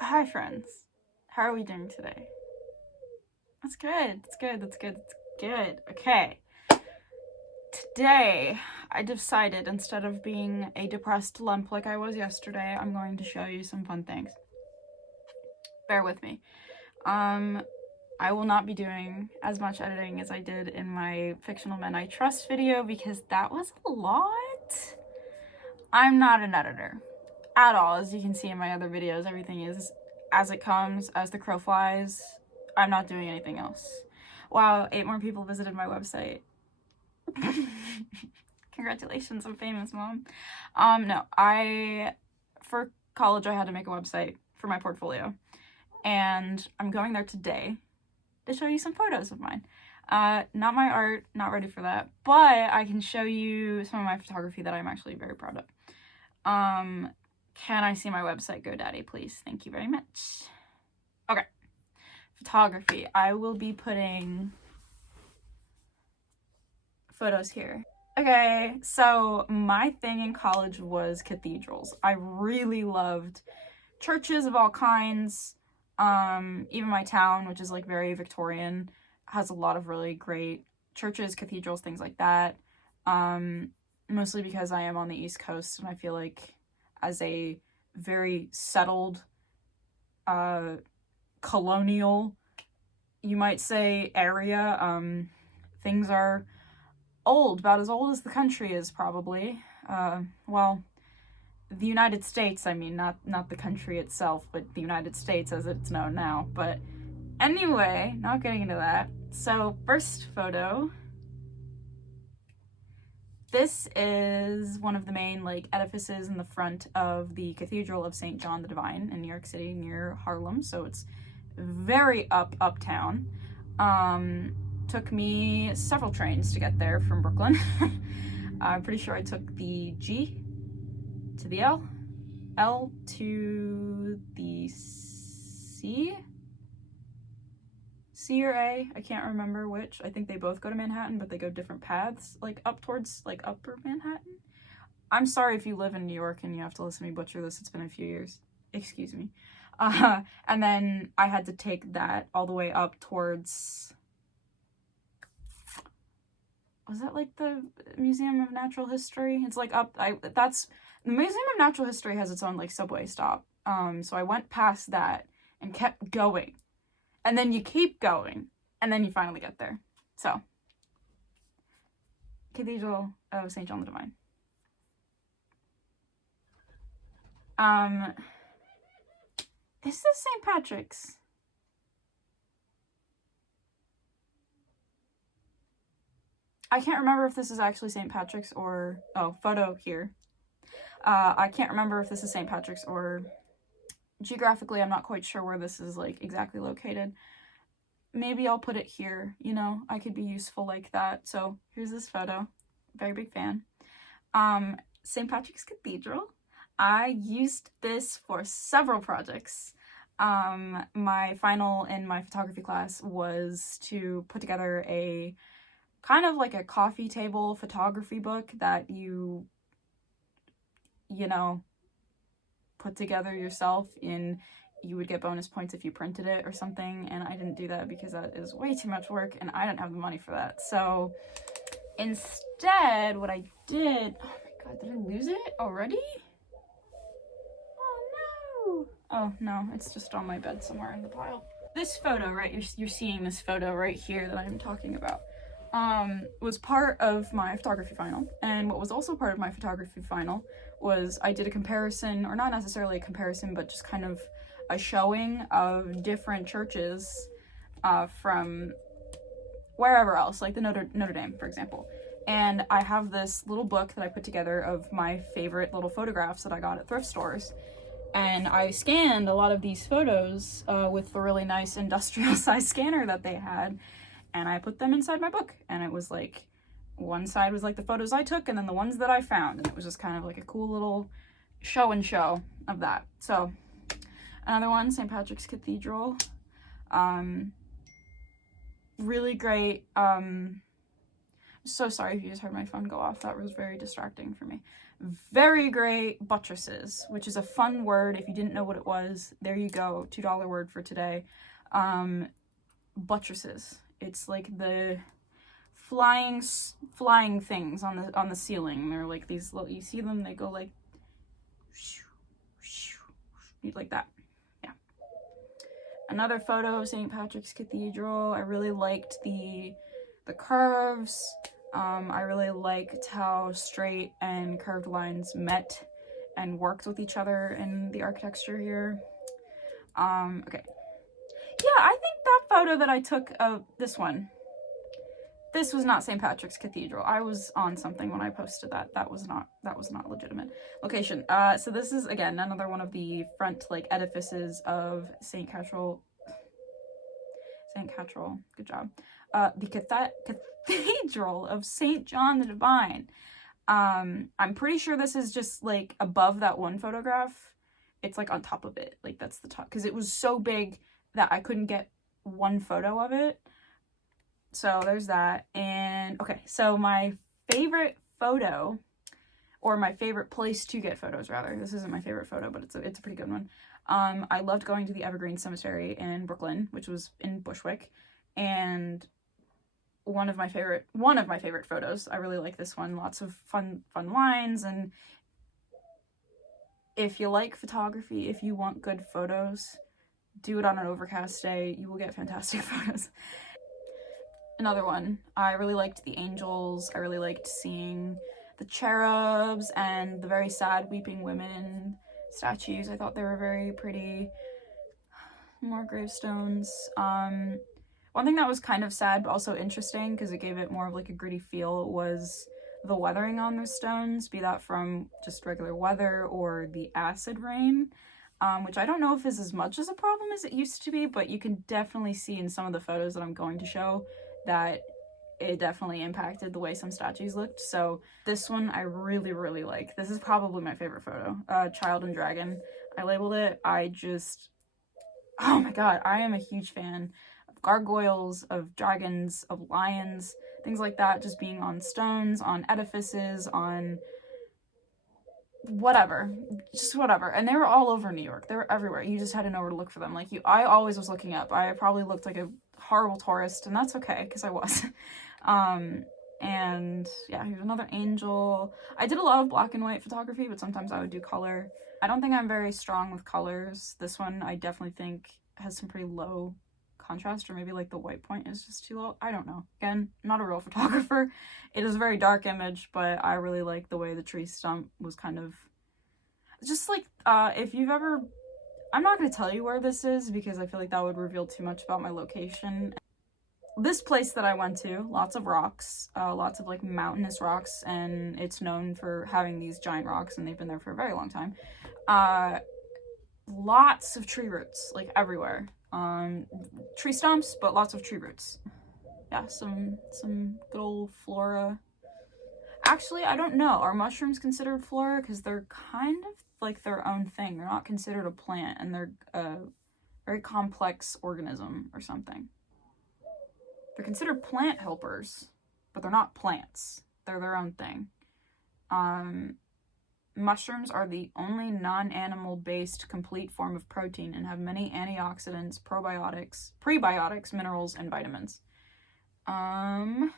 Hi friends, how are we doing today? That's good, that's good. Okay, today I decided instead of being a depressed lump like I was yesterday, I'm going to show you some fun things. Bear with me. I will not be doing as much editing as I did in my fictional men I trust video because that was a lot. I'm not an editor at all. As you can see in my other videos, everything is as it comes, as the crow flies. I'm not doing anything else. Wow, 8 more people visited my website. Congratulations, I'm famous, Mom. No, for college, I had to make a website for my portfolio. And I'm going there today to show you some photos of mine. Not my art, not ready for that, but I can show you some of my photography that I'm actually very proud of. Can I see my website, GoDaddy, please? Thank you very much. Okay. Photography. I will be putting photos here. Okay, so my thing in college was cathedrals. I really loved churches of all kinds. Even my town, which is like very Victorian, has a lot of really great churches, cathedrals, things like that. Mostly because I am on the East Coast, and I feel like as a very settled, colonial, you might say, area, things are old, about as old as the country is, probably. Well, the United States, I mean, not the country itself, but the United States as it's known now. But anyway, not getting into that. So, first photo. This is one of the main, like, edifices in the front of the Cathedral of St. John the Divine in New York City, near Harlem, so it's very uptown. Took me several trains to get there from Brooklyn. I'm pretty sure I took the G to the L, L to the C or A, I can't remember which. I think they both go to Manhattan, but they go different paths, like up towards, like, upper Manhattan. I'm sorry if you live in New York and you have to listen to me butcher this, it's been a few years. Excuse me. And then I had to take that all the way up towards, was that like the Museum of Natural History? It's like up, the Museum of Natural History has its own like subway stop. So I went past that and kept going. And then you keep going, and then you finally get there. So, Cathedral of St. John the Divine. Is this St. Patrick's? I can't remember if this is actually St. Patrick's or, oh, photo here. I can't remember if this is St. Patrick's or, geographically, I'm not quite sure where this is, like, exactly located. Maybe I'll put it here, you know, I could be useful like that. So, here's this photo. Very big fan. St. Patrick's Cathedral. I used this for several projects. My final in my photography class was to put together a kind of like a coffee table photography book that you know, put together yourself. You would get bonus points if you printed it or something, and I didn't do that because that is way too much work and I didn't have the money for that. So instead, what I did, oh my god, did I lose it already? Oh no, it's just on my bed somewhere in the pile. This photo, right, you're seeing this photo right here that I'm talking about, was part of my photography final. And what was also part of my photography final was I did a comparison, or not necessarily a comparison, but just kind of a showing of different churches from wherever else, like the Notre Dame, for example. And I have this little book that I put together of my favorite little photographs that I got at thrift stores. And I scanned a lot of these photos with the really nice industrial size scanner that they had, and I put them inside my book. And it was like, one side was like the photos I took, and then the ones that I found, and it was just kind of like a cool little show and show of that. So, another one, St. Patrick's Cathedral. Really great. So sorry if you just heard my phone go off. That was very distracting for me. very great buttresses, which is a fun word. If you didn't know what it was, there you go, $2 word for today. Buttresses. It's like the flying things on the ceiling. They're like these little, you see them, they go like like that. Yeah. Another photo of St. Patrick's Cathedral. I really liked the curves. I really liked how straight and curved lines met and worked with each other in the architecture here. Okay. Yeah, I think that photo that I took of this one, this was not St. Patrick's Cathedral. I was on something when I posted that. That was not legitimate location. So this is, again, another one of the front, like, edifices of St. Cathedral. Good job. The Cathedral of St. John the Divine. I'm pretty sure this is just, like, above that one photograph. It's, like, on top of it. Like, that's the top. Because it was so big that I couldn't get one photo of it. So there's that. And okay, so my favorite photo, or my favorite place to get photos rather, this isn't my favorite photo, but it's a pretty good one. I loved going to the Evergreen Cemetery in Brooklyn, which was in Bushwick, and one of my favorite photos. I really like this one. Lots of fun lines, and if you like photography, if you want good photos, do it on an overcast day. You will get fantastic photos. Another one, I really liked the angels. I really liked seeing the cherubs and the very sad weeping women statues. I thought they were very pretty. More gravestones. One thing that was kind of sad but also interesting, because it gave it more of like a gritty feel, was the weathering on those stones, be that from just regular weather or the acid rain. Which I don't know if is as much as a problem as it used to be, but you can definitely see in some of the photos that I'm going to show that it definitely impacted the way some statues looked. So this one I really, really like. This is probably my favorite photo. Child and Dragon, I labeled it. Oh my god, I am a huge fan of gargoyles, of dragons, of lions, things like that, just being on stones, on edifices, on whatever, just whatever. And they were all over New York. They were everywhere. You just had to know where to look for them. Like, I always was looking up. I probably looked like a horrible tourist, and that's okay, because I was. And yeah, here's another angel. I did a lot of black and white photography, but sometimes I would do color. I don't think I'm very strong with colors. This one I definitely think has some pretty low contrast, or maybe like the white point is just too low. I don't know. Again, not a real photographer. It is a very dark image, but I really like the way the tree stump was kind of just like, if you've ever, I'm not going to tell you where this is because I feel like that would reveal too much about my location. This place that I went to, lots of rocks, lots of like mountainous rocks, and it's known for having these giant rocks, and they've been there for a very long time. Lots of tree roots, like everywhere. Tree stumps, but lots of tree roots. Yeah, some good old flora. Actually, I don't know. Are mushrooms considered flora? Because they're kind of like their own thing. They're not considered a plant, and they're a very complex organism or something. They're considered plant helpers, but they're not plants. They're their own thing. Mushrooms are the only non-animal based complete form of protein and have many antioxidants, probiotics, prebiotics, minerals, and vitamins. Yeah,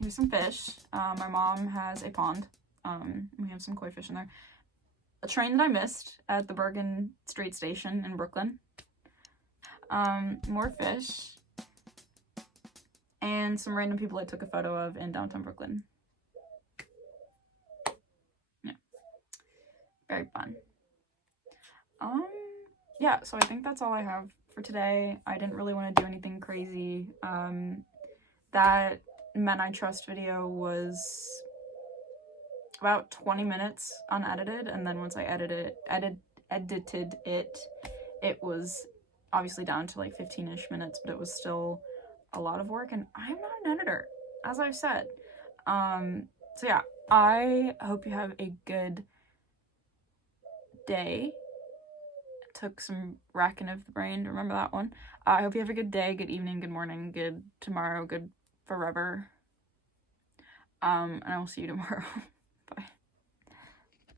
here's some fish. My mom has a pond. We have some koi fish in there. A train that I missed at the Bergen Street Station in Brooklyn. More fish. And some random people I took a photo of in downtown Brooklyn. Yeah. Very fun. Yeah, so I think that's all I have for today. I didn't really want to do anything crazy. That Men I Trust video was about 20 minutes unedited, and then once I edited it, it was obviously down to like 15-ish minutes, but it was still a lot of work, and I'm not an editor, as I've said. So yeah, I hope you have a good day, took some racking of the brain. Remember that one? I hope you have a good day, good evening, good morning, good tomorrow, good forever. And I will see you tomorrow.